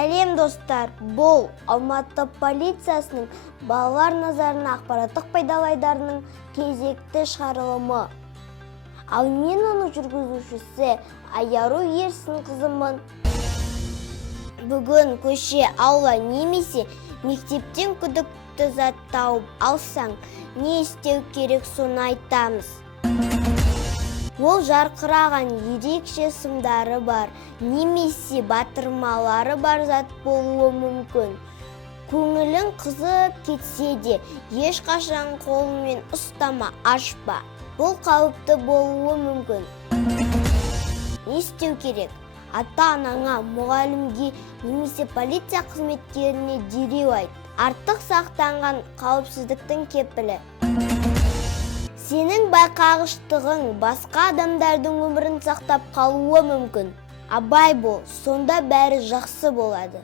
Сәлем достар, бұл Алматы полициясының балалар назарына ақпараттық пайдалайдарының кезекті шығарылымы. Ал мен оның жүргізушісі Айару Ерсін қызымын. Бүгін көше, аула немесе мектептен күдікті зат тауып алсаң, не істеу керек соны айтамыз. Ол жарқыраған ерекше сымдары бар, немесе батырмалары бар зат болуы мүмкін. Көңілің қызып кетсе де, ешқашан қолымен ұстама, ашпа. Бұл қауіпті болуы мүмкін. Не істеу керек? Ата-анаңа, мұғалімге немесе полиция қызметкеріне дереу айт. Артық сақтанған қауіпсіздіктің кепілі. Сенің байқағыштығың басқа адамдардың өмірін сақтап қалуы мүмкін. Абай бол, сонда бәрі жақсы болады.